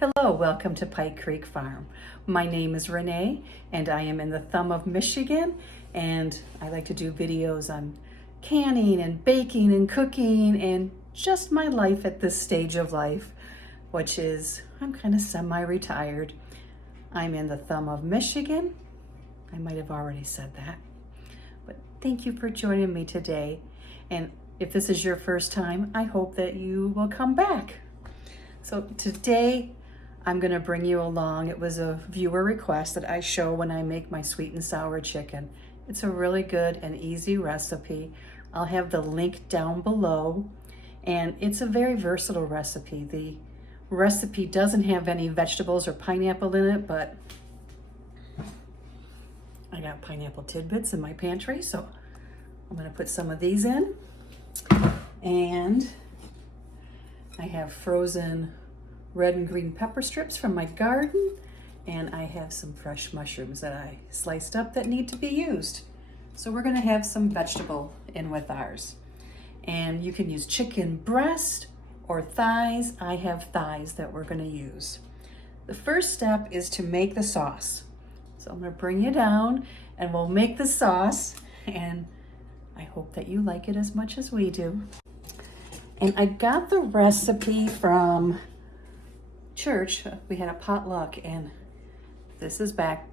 Hello, welcome to Pike Creek Farm. My name is Renee and I am in the thumb of Michigan, and I like to do videos on canning and baking and cooking and just my life at this stage of life, which is I'm kind of semi-retired. I'm in the thumb of Michigan. I might have already said that, but thank you for joining me today. And if this is your first time, I hope that you will come back. So today I'm going to bring you along. It was a viewer request that I show when I make my sweet and sour chicken. It's a really good and easy recipe. I'll have the link down below, and it's a very versatile recipe. The recipe doesn't have any vegetables or pineapple in it, but I got pineapple tidbits in my pantry, so I'm going to put some of these in. And I have frozen red and green pepper strips from my garden, and I have some fresh mushrooms that I sliced up that need to be used. So we're going to have some vegetable in with ours. And you can use chicken breast or thighs. I have thighs that we're going to use. The first step is to make the sauce. So I'm going to bring you down and we'll make the sauce, and I hope that you like it as much as we do. And I got the recipe from church. We had a potluck, and this is back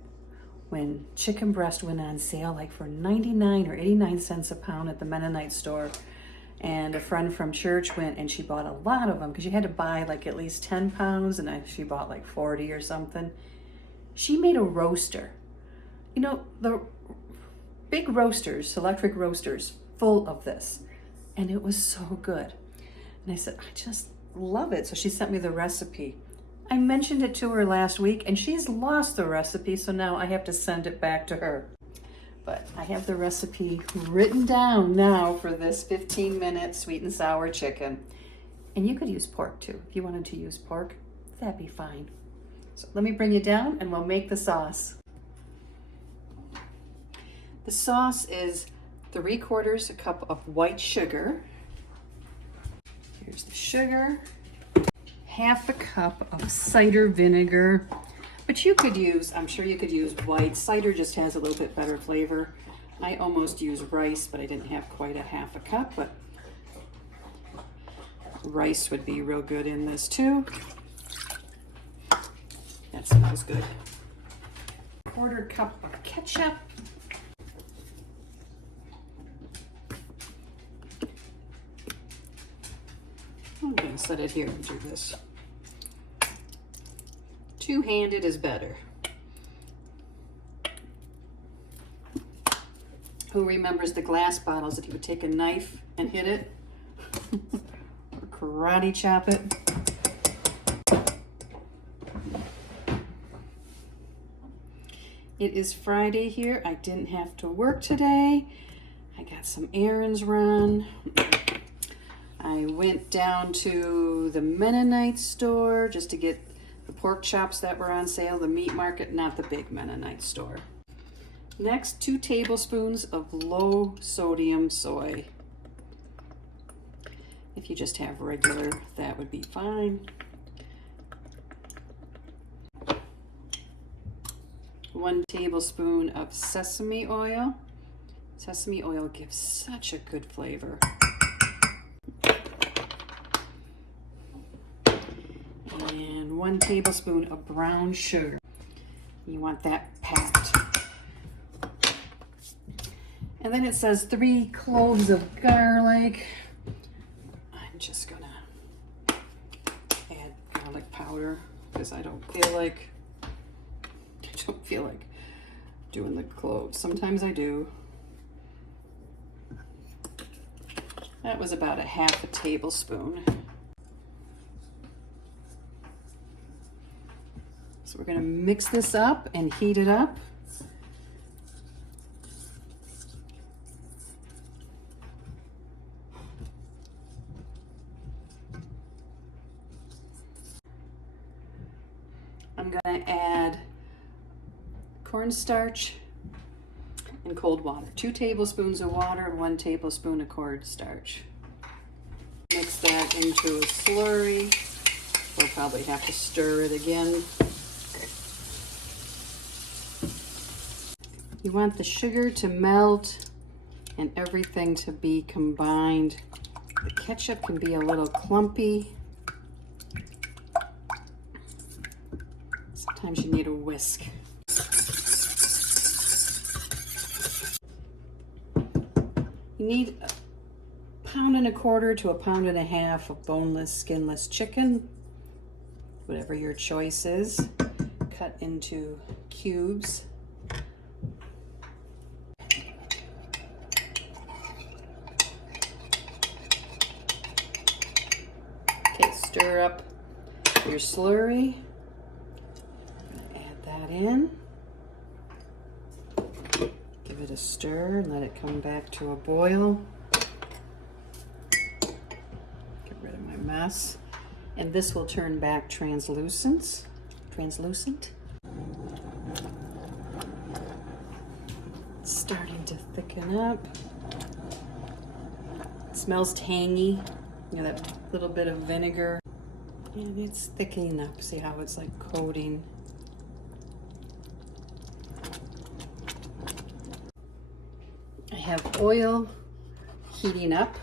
when chicken breast went on sale, like for 99 or 89 cents a pound at the Mennonite store. And a friend from church went and she bought a lot of them because you had to buy like at least 10 pounds, and she bought like 40 or something. She made a roaster. You know, the big roasters, electric roasters, full of this. And it was so good. And I said, I just love it. So she sent me the recipe. I mentioned it to her last week and she's lost the recipe, so now I have to send it back to her. But I have the recipe written down now for this 15-minute sweet and sour chicken. And you could use pork too. If you wanted to use pork, that'd be fine. So let me bring you down and we'll make the sauce. The sauce is 3/4 cup of white sugar. Here's the sugar. 1/2 cup of cider vinegar, but you could use, I'm sure you could use white. Cider just has a little bit better flavor. I almost used rice, but I didn't have quite 1/2 cup, but rice would be real good in this too. That smells good. 1/4 cup of ketchup. I'm going to set it here and do this. Two-handed is better. Who remembers the glass bottles that you would take a knife and hit it? Or karate chop it? It is Friday here. I didn't have to work today. I got some errands run. I went down to the Mennonite store just to get the pork chops that were on sale, the meat market, not the big Mennonite store. Next, 2 tablespoons of low sodium soy. If you just have regular, that would be fine. 1 tablespoon of sesame oil. Sesame oil gives such a good flavor. And 1 tablespoon of brown sugar. You want that packed. And then it says 3 cloves of garlic. I'm just gonna add garlic powder because I don't feel like doing the cloves. Sometimes I do. That was about 1/2 tablespoon. So we're going to mix this up and heat it up. I'm going to add cornstarch and cold water. 2 tablespoons of water and 1 tablespoon of cornstarch. Mix that into a slurry. We'll probably have to stir it again. You want the sugar to melt and everything to be combined. The ketchup can be a little clumpy. Sometimes you need a whisk. You need 1.25 pounds to 1.5 pounds of boneless, skinless chicken, whatever your choice is. Cut into cubes. Okay, stir up your slurry. Add that in. Give it a stir and let it come back to a boil. Get rid of my mess. And this will turn back translucent. Starting to thicken up. It smells tangy. You know, that little bit of vinegar. And it's thickening up. See how it's like coating. I have oil heating up.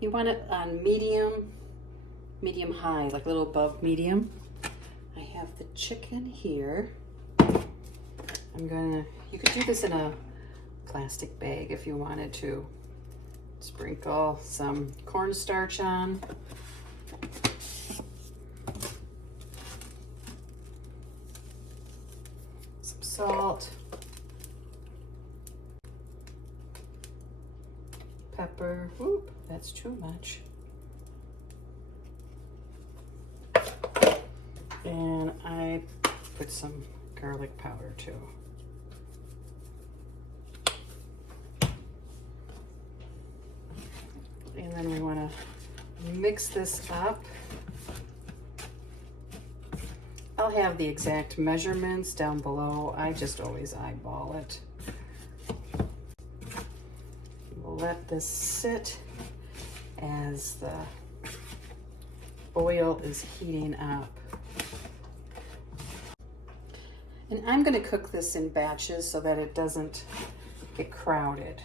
You want it on medium high, like a little above medium. I have the chicken here. You could do this in a plastic bag if you wanted to. Sprinkle some cornstarch on. Some salt. Pepper. Whoop, that's too much. And I put some garlic powder too. And then we want to mix this up. I'll have the exact measurements down below. I just always eyeball it. We'll let this sit as the oil is heating up. And I'm going to cook this in batches so that it doesn't get crowded.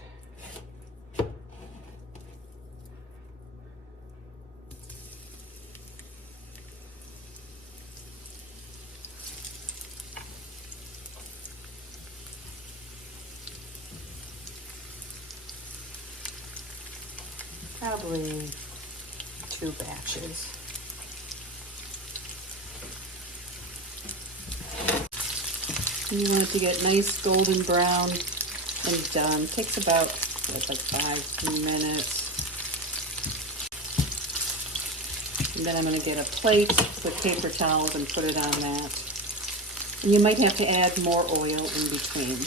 Probably 2 batches. You want it to get nice golden brown and done. It takes about like 5 minutes. And then I'm going to get a plate with paper towels and put it on that. And you might have to add more oil in between.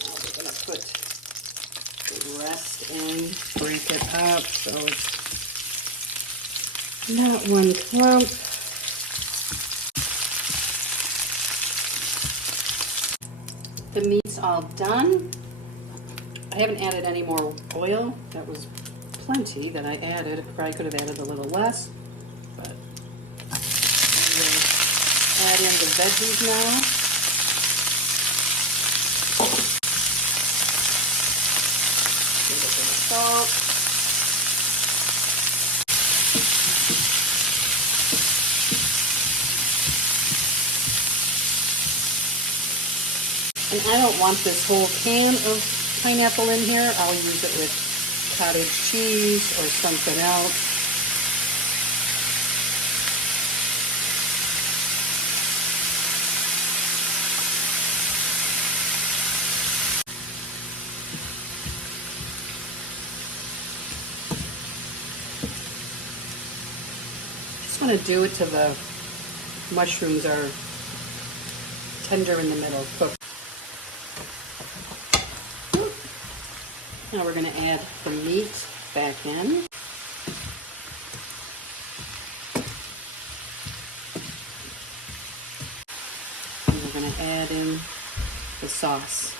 Now we're going to put the rest in, break it up so it's not one clump. The meat's all done. I haven't added any more oil. That was plenty that I added. I probably could have added a little less, but we'll add in the veggies now. A little bit of salt. And I don't want this whole can of pineapple in here. I'll use it with cottage cheese or something else. Just want to do it till the mushrooms are tender in the middle, cooked. Now we're going to add the meat back in. And we're going to add in the sauce.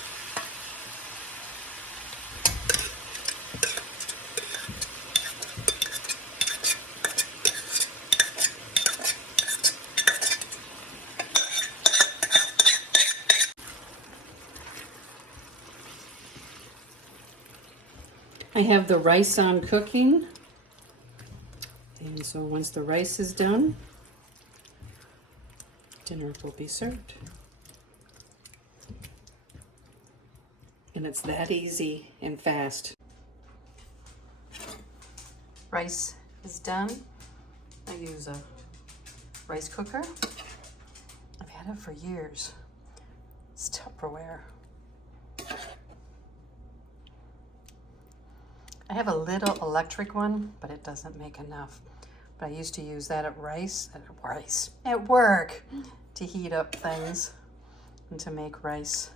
have the rice on cooking. And so once the rice is done, dinner will be served. And it's that easy and fast. Rice is done. I use a rice cooker. I've had it for years. It's Tupperware. I have a little electric one, but it doesn't make enough. But I used to use that at work to heat up things and to make rice.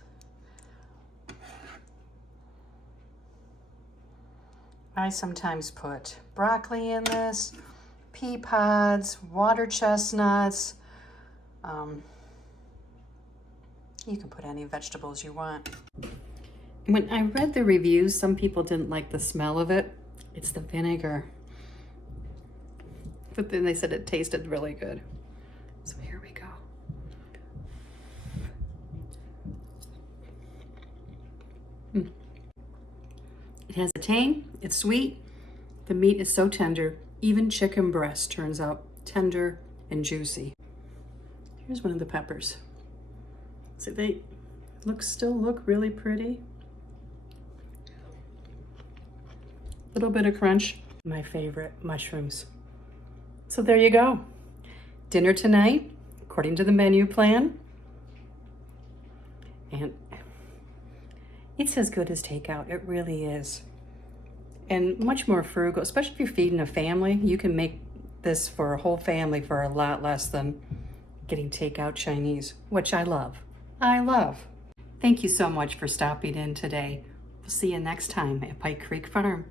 I sometimes put broccoli in this, pea pods, water chestnuts. You can put any vegetables you want. When I read the reviews, some people didn't like the smell of it. It's the vinegar. But then they said it tasted really good. So here we go. It has a tang, it's sweet. The meat is so tender. Even chicken breast turns out tender and juicy. Here's one of the peppers. So they still look really pretty. Little bit of crunch. My favorite, mushrooms. So there you go. Dinner tonight, according to the menu plan. And it's as good as takeout. It really is. And much more frugal, especially if you're feeding a family. You can make this for a whole family for a lot less than getting takeout Chinese, which I love. I love. Thank you so much for stopping in today. We'll see you next time at Pike Creek Farm.